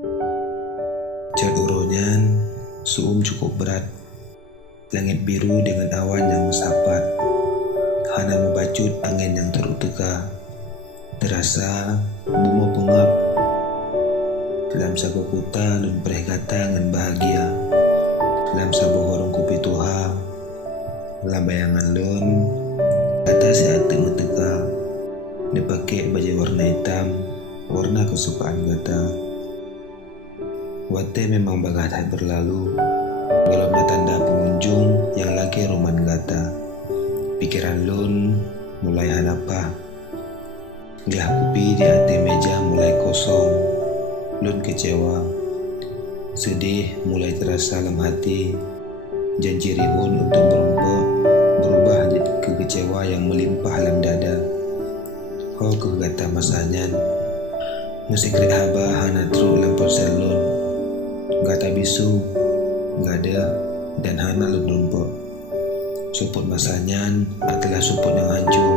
Cat uronyan, suum cukup berat. Langit biru dengan awan yang mesapat. Hana membacut angin yang teruk teka. Terasa bumi pengap. Dalam sabuh kota lun perih kata dengan bahagia. Dalam sabuh warung kopi tuha. Dalam bayangan lun kata saat teka. Dia pakai baju warna hitam, warna kesukaan kata. Wate memang bagat berlalu. Dalam tanda pengunjung yang lagi roman kata. Pikiran lun mulai hanapa. Gelah kopi di atas meja mulai kosong. Lun kecewa. Sedih mulai terasa dalam hati. Janji ribun untuk berubah jadi kekecewa yang melimpah dalam dada. Oh kegata masanya. Musik rehaba hana truk dalam ponsel lun. Gata bisu, gak ada, dan hana lun numpuk. Suput masanya adalah suput yang hancur.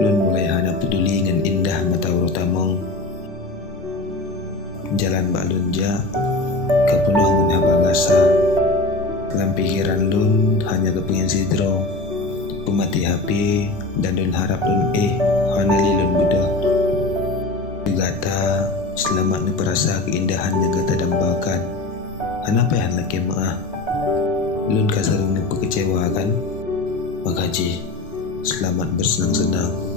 Lun mulai hana peduli dengan indah mata urutamong. Jalan bak lun ja, kepenuh dengan haba gasa. Dalam pikiran lun hanya kepingin sidro. Pemati HP dan lun harap lun hana li lun budak. Gata selamat ni perasa keindahan yang kata dambakan. Kenapa yang laki maaf? Lun kasarung ni kecewa kan? Makaji, selamat bersenang-senang.